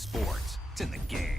sports. It's in the game.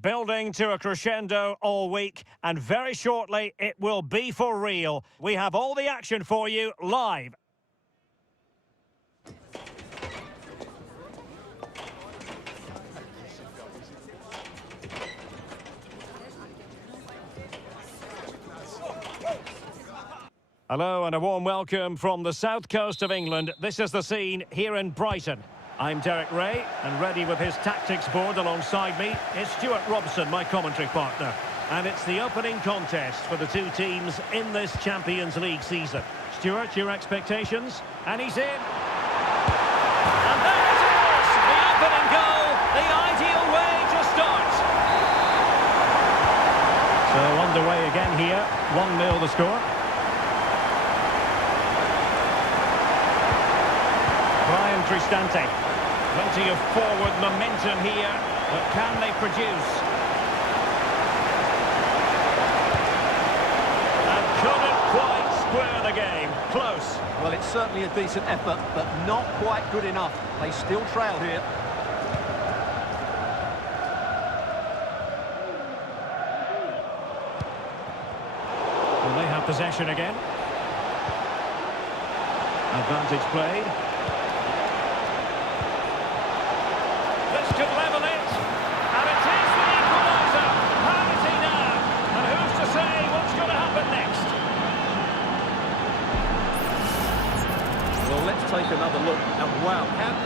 Building to a crescendo all week, and very shortly it will be for real. We have all the action for you live. Hello and a warm welcome from the south coast of England. This is the scene here in Brighton. I'm Derek Ray, and ready with his tactics board alongside me is Stuart Robson, my commentary partner. And it's the opening contest for the two teams in this Champions League season. Stuart, your expectations? And he's in. And there it is! The opening goal, the ideal way to start. So underway again here, 1-0 the score. Brian Cristante. Plenty of forward momentum here, but can they produce? And couldn't quite square the game. Close. Well, it's certainly a decent effort, but not quite good enough. They still trail here. Will they have possession again? Advantage played. This could level it, and it is the equaliser. How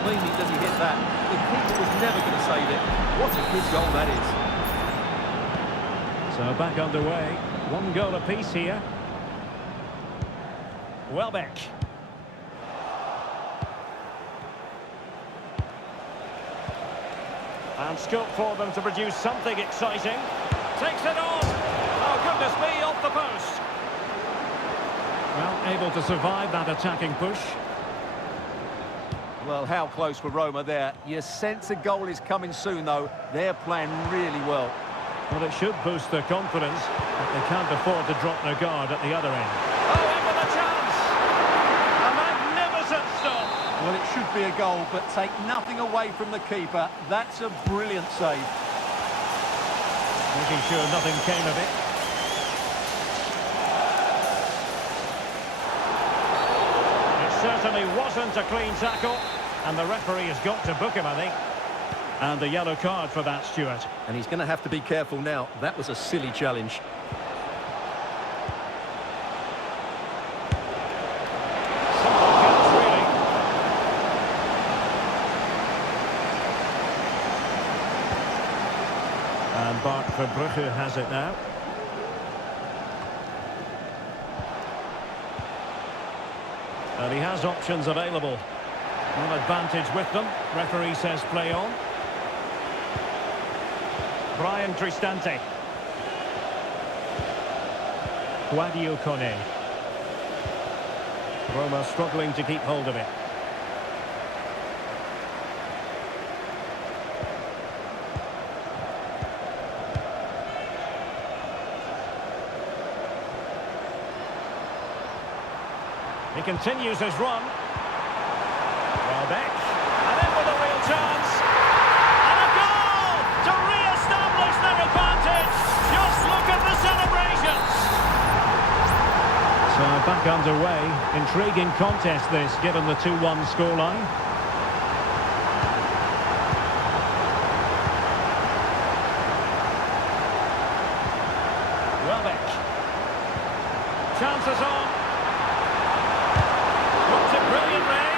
cleanly does he hit that. The keeper was never going to save it. What a good goal that is. So back underway. 1 goal apiece here. Welbeck. And scope for them to produce something exciting. Takes it on. Oh, goodness me, off the post. Well, able to survive that attacking push. Well, how close were Roma there? You sense a goal is coming soon, though. They're playing really well. Well, it should boost their confidence, but they can't afford to drop their guard at the other end. Oh, in with a chance! A magnificent stop! Well, it should be a goal, but take nothing away from the keeper. That's a brilliant save. Making sure nothing came of it. It certainly wasn't a clean tackle, and the referee has got to book him, I think. And the yellow card for that, Stuart. And he's going to have to be careful now. That was a silly challenge. Simple counts, really. And Bart Verbrugge has it now. And he has options available. One advantage with them. Referee says play on. Brian Cristante. Guadio Kone. Roma struggling to keep hold of it. He continues his run. Welbeck. And in with a real chance. And a goal to re-establish their advantage. Just look at the celebrations. So back underway. Intriguing contest this, given the 2-1 scoreline. Welbeck. Chances on. Puts it brilliantly.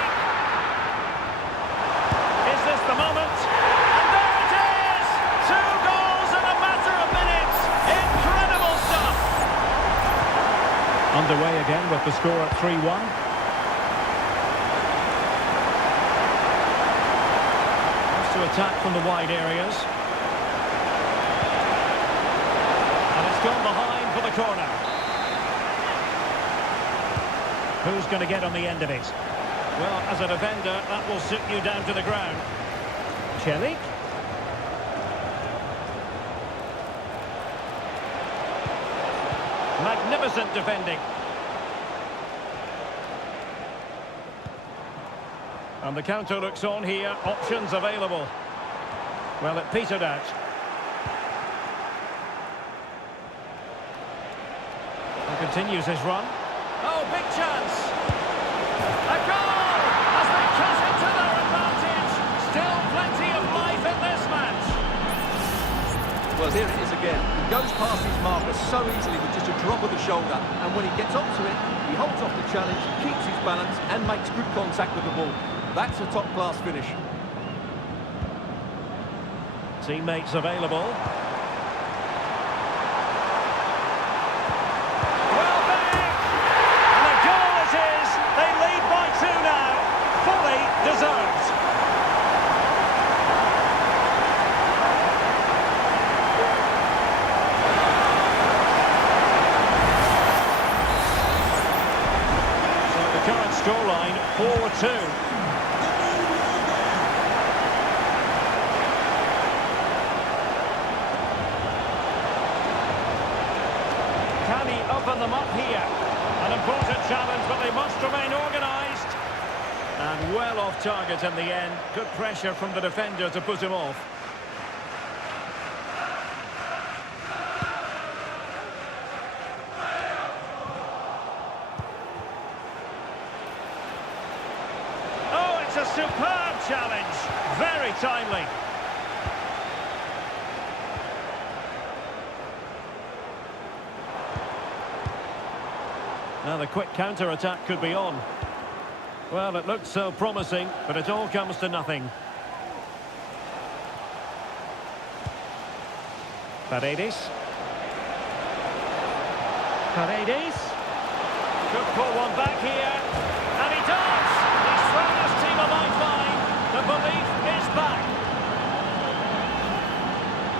Is this the moment? And there it is! 2 goals in a matter of minutes. Incredible stuff. Underway again with the score at 3-1. Has to attack from the wide areas. And it's gone behind for the corner. Who's going to get on the end of it? Well, as a defender, that will sit you down to the ground. Celik. Magnificent defending. And the counter looks on here. Options available. Well, it petered out. He continues his run. Oh, big chance! A goal! As they cut into their advantage! Still plenty of life in this match! Well, here it is again. He goes past his marker so easily with just a drop of the shoulder. And when he gets onto it, he holds off the challenge, keeps his balance, and makes good contact with the ball. That's a top-class finish. Teammates available. They lead by 2 now. Fully deserved. So the current scoreline 4-2. Can he open them up here? An important challenge, but they must remain organised. And well off target in the end. Good pressure from the defender to put him off. Oh, it's a superb challenge. Very timely. Now the quick counter-attack could be on. Well, it looked so promising, but it all comes to nothing. Paredes. Paredes. Could pull one back here. And he does! He's thrown his team a lifeline. The belief is back.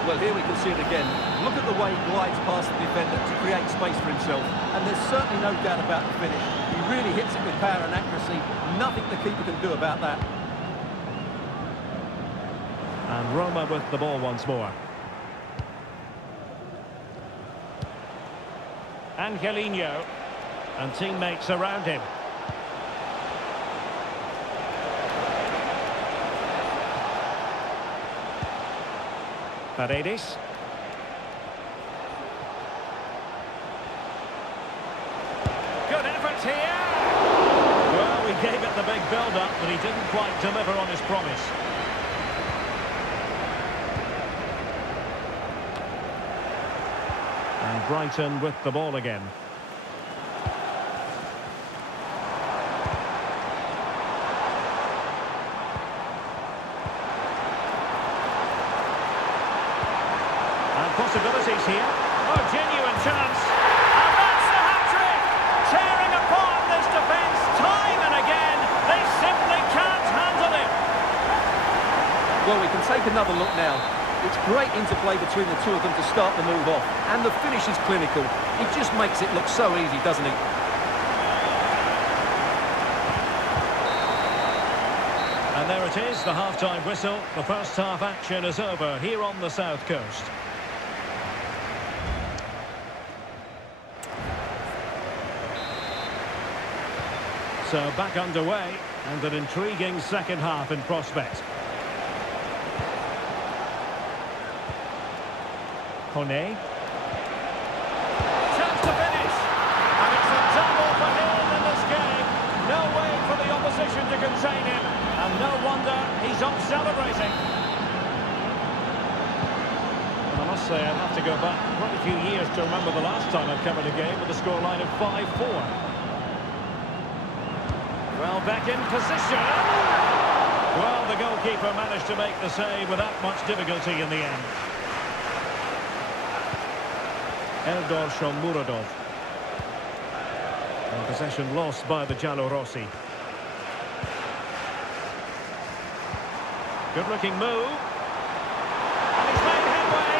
Well, here we can see it again. Look at the way he glides past the defender to create space for himself. And there's certainly no doubt about the finish. He really hits it with power and accuracy. Nothing the keeper can do about that. And Roma with the ball once more. Angelino. And teammates around him. Paredes. Good effort here. Well, we gave it the big build-up, but he didn't quite deliver on his promise. And Brighton with the ball again. Possibilities here. Oh, genuine chance. And that's the hat-trick! Tearing apart this defence time and again. They simply can't handle it. Well, we can take another look now. It's great interplay between the two of them to start the move off. And the finish is clinical. It just makes it look so easy, doesn't it? And there it is, the half-time whistle. The first half action is over here on the South Coast. So back underway, and an intriguing second half in prospect. Kone. Chance to finish! And it's a double for him in this game. No way for the opposition to contain him. And no wonder he's off celebrating. And I must say, I'd have to go back quite a few years to remember the last time I covered a game with a scoreline of 5-4. Well, back in position. Well, the goalkeeper managed to make the save without much difficulty in the end. Eldor Shomurodov. And possession lost by the Giallorossi. Good-looking move. And he's made headway.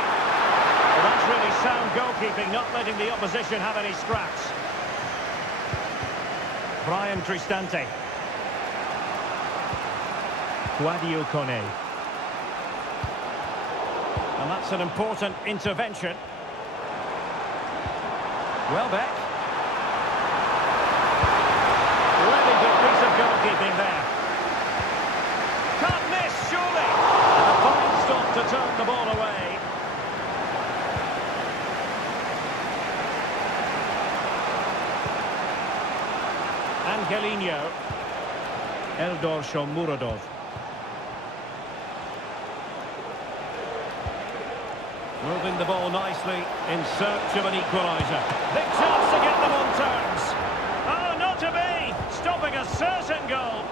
Well, that's really sound goalkeeping, not letting the opposition have any scraps. Brian Cristante. Guadio Kone. And that's an important intervention. Welbeck. Really good piece of goalkeeping there. Can't miss, surely. And a fine stop to turn the ball away. Angelino. Eldor Shomurodov. Moving the ball nicely in search of an equaliser. Big chance to get them on terms. Oh, not to be! Stopping a certain goal.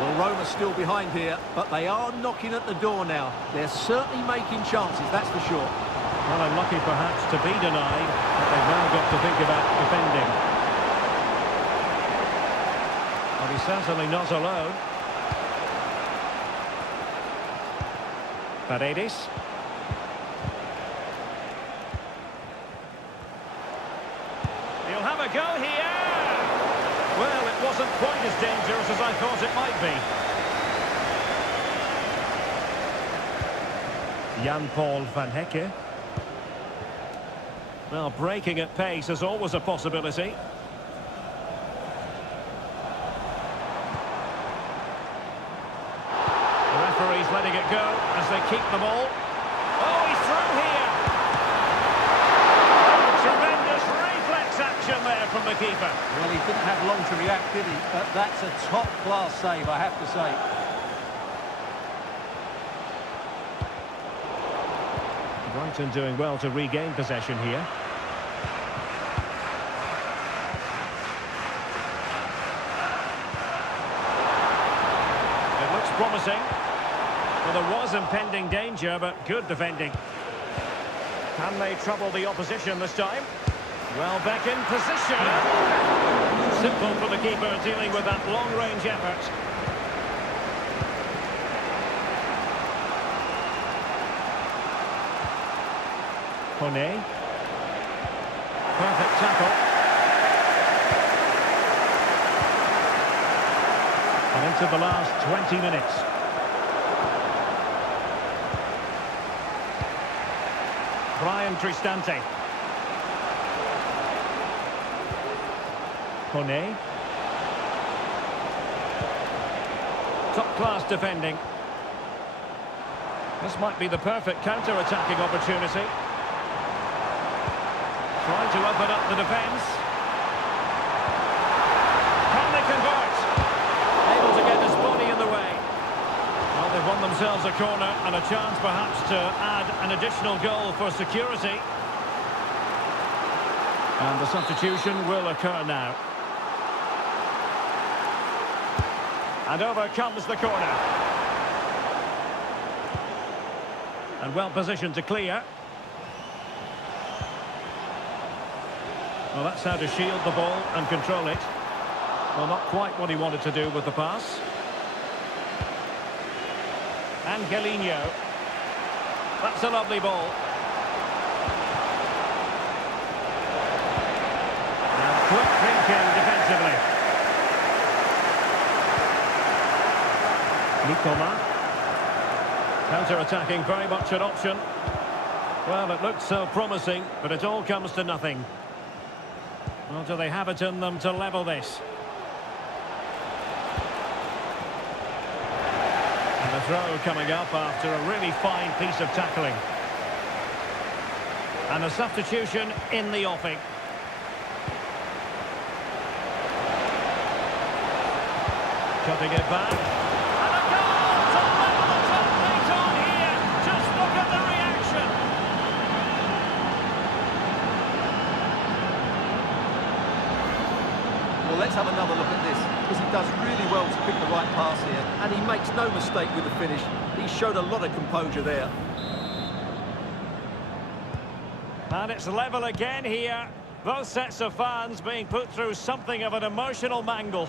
Well, Roma's still behind here, but they are knocking at the door now. They're certainly making chances, that's for sure. Well, unlucky perhaps to be denied, but they've now got to think about defending. Well, he's certainly not alone. Paredes. He'll have a go here. Well, it wasn't quite as dangerous as I thought it might be. Jan-Paul van Hecke. Well, breaking at pace is always a possibility. The referee's letting it go as they keep the ball. Oh, he's through here. Tremendous reflex action there from the keeper. Well, he didn't have long to react, did he? But that's a top-class save, I have to say. Brighton doing well to regain possession here. promising. Well, there was impending danger, but good defending. Can they trouble the opposition this time? Well, back in position. Simple for the keeper dealing with that long-range effort. Kone. Perfect tackle. And into the last 20 minutes. Brian Cristante. Kone. Top-class defending. This might be the perfect counter-attacking opportunity. Trying to open up the defence. Can they convert? Able to get his body in the way. Well, they've won themselves a corner and a chance perhaps to add an additional goal for security. And the substitution will occur now. And over comes the corner. And well positioned to clear. Well, that's how to shield the ball and control it. Well, not quite what he wanted to do with the pass. Angelino. That's a lovely ball. And quick thinking defensively. Nikoma. Counter-attacking, very much an option. Well, it looked so promising, but it all comes to nothing. Well, do they have it in them to level this? And the throw coming up after a really fine piece of tackling. And a substitution in the offing. Cutting it back. And a goal to level the top late on here. Just look at the reaction. Well, let's have another look at this, because he does really well to pick the right pass here, and he makes no mistake with the finish. He showed a lot of composure there. And it's level again here. Both sets of fans being put through something of an emotional mangle.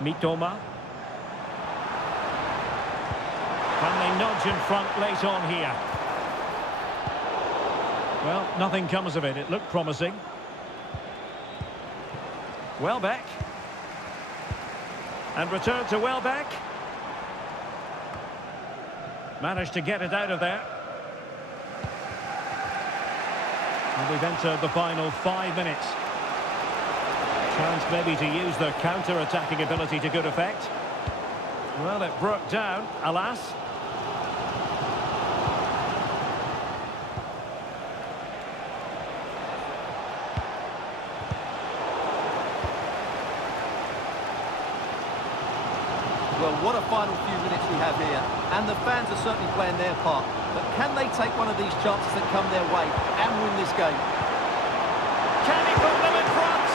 Mitoma. Can they nudge in front late on here? Well, nothing comes of it. It looked promising. Welbeck. And return to Welbeck. Managed to get it out of there. And we've entered the final 5 minutes. Chance maybe to use their counter-attacking ability to good effect. Well, it broke down, alas. Well, what a final few minutes we have here, and the fans are certainly playing their part. But can they take one of these chances that come their way and win this game? Can he put them in front?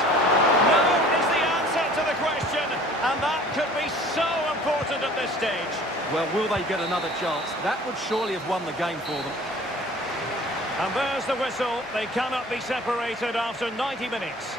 No is the answer to the question, and that could be so important at this stage. Well, will they get another chance? That would surely have won the game for them. And there's the whistle. They cannot be separated after 90 minutes.